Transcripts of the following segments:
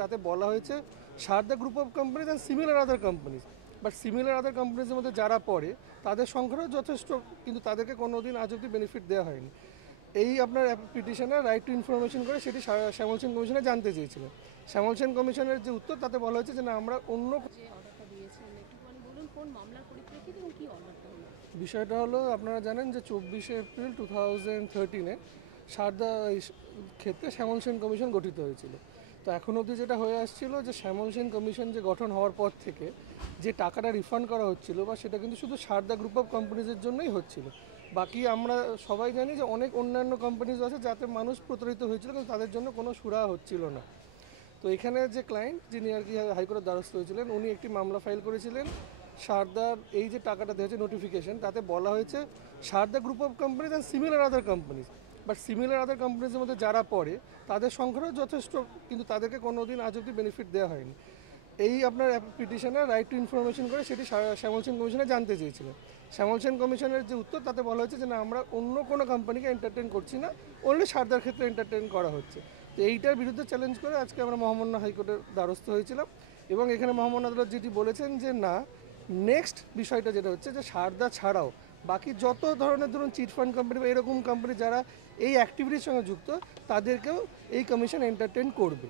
তাতে বলা হয়েছে Saradha group of companies and similar other companies, but similar other কোম্পানিজের মধ্যে যারা পড়ে তাদের সংখ্যাও যথেষ্ট, কিন্তু তাদেরকে কোনো দিন আজ অব্দি বেনিফিট দেওয়া হয়নি। এই আপনার পিটিশনে রাইট টু ইনফরমেশন করে সেটি শ্যামল সেন কমিশনে জানতে চেয়েছিলেন। শ্যামল সেন কমিশনের যে উত্তর তাতে বলা হয়েছে যে না, আমরা অন্য বিষয়টা হলো, আপনারা জানেন যে 24শে এপ্রিল 2013 সারদা ক্ষেত্রে শ্যামল সেন কমিশন গঠিত হয়েছিল। তো এখন অবধি যেটা হয়ে আসছিল যে শ্যামল সেন কমিশন যে গঠন হওয়ার পর থেকে যে টাকাটা রিফান্ড করা হচ্ছিল বা সেটা কিন্তু শুধু সারদা গ্রুপ অফ কোম্পানিজের জন্যই হচ্ছিল। বাকি আমরা সবাই জানি যে অনেক অন্যান্য কোম্পানিজ আছে যাতে মানুষ প্রতারিত হয়েছিল, কিন্তু তাদের জন্য কোনো সুরাহা হচ্ছিল না। তো এখানে যে ক্লায়েন্ট যিনি আর কি হাইকোর্টের দ্বারস্থ হয়েছিলেন, উনি একটি মামলা ফাইল করেছিলেন সারদার এই যে টাকাটা দেওয়া হয়েছে নোটিফিকেশন, তাতে বলা হয়েছে Saradha group of companies and similar other companies, but similar other কোম্পানিজের মধ্যে যারা পড়ে তাদের সংখ্যাও যথেষ্ট, কিন্তু তাদেরকে কোনো দিন আজ অব্দি বেনিফিট দেওয়া হয়নি। এই আপনার পিটিশনে রাইট টু ইনফরমেশন করে সেটি শ্যামল সেন কমিশনে জানতে চেয়েছিলেন। শ্যামল সেন কমিশনের যে উত্তর তাতে বলা হয়েছে যে না, আমরা অন্য কোনো কোম্পানিকে এন্টারটেন করছি না, অনলি সারদার ক্ষেত্রে এন্টারটেন করা হচ্ছে। তো এইটার বিরুদ্ধে চ্যালেঞ্জ করে আজকে আমরা মহামান্য হাইকোর্টের দ্বারস্থ হয়েছিলাম, এবং এখানে মহামান্য আদালত যেটি বলেছেন যে না, নেক্সট বিষয়টা যেটা হচ্ছে যে সারদা ছাড়াও বাকি যত ধরনের ধরুন চিটফান্ড কোম্পানি বা এরকম কোম্পানি যারা এই অ্যাক্টিভিটির সঙ্গে যুক্ত, তাদেরকেও এই কমিশন এন্টারটেন করবে।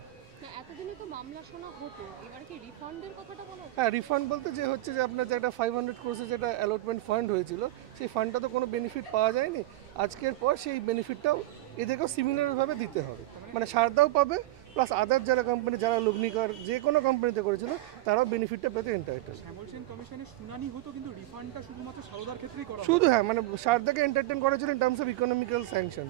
হ্যাঁ, রিফান্ড বলতে যে হচ্ছে যে আপনার যে একটা 500 ক্রোর্সের যেটা অ্যালটমেন্ট ফান্ড হয়েছিল, সেই ফান্ডটা তো কোনো বেনিফিট পাওয়া যায়নি। আজকের পর সেই বেনিফিটটাও এদেরকেও সিমিলারভাবে দিতে হবে, মানে সারদাও পাবে, প্লাস আদার যারা কোম্পানি, যারা লগ্নিকর যে কোনো কোম্পানিতে করেছিল, তারাও বেনিফিটটা পেতে এন্টাইটেল। শুধু হ্যাঁ, মানে সারদাকে এন্টারটেন করা ছিল in terms of economical sanction.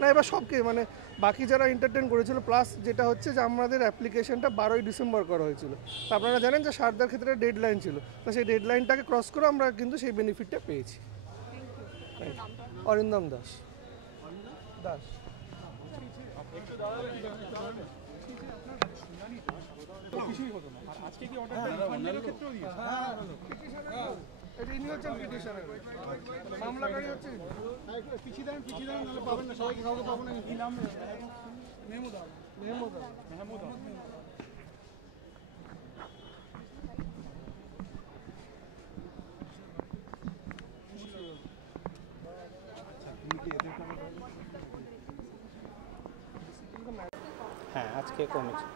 না, এবার সবকে মানে বাকি যারা এন্টারটেন করেছিল, প্লাস যেটা হচ্ছে যে আমাদের অ্যাপ্লিকেশনটা 12ই ডিসেম্বর করা হয়েছিল। তো আপনারা জানেন যে সারদার ক্ষেত্রে ডেডলাইন ছিল, তো সেই ডেডলাইনটাকে ক্রস করে আমরা কিন্তু সেই বেনিফিটটা পেয়েছি। অরিন্দম দাস। ইনি হচ্ছেন পিটিশনার, মামলাকারী হচ্ছে পিছিয়ে দেন নাহলে পাবেন না, সবাইকে কাউকে পাবো না। কি নাম? মেহমুদ। হ্যাঁ, আজকে কমেছে।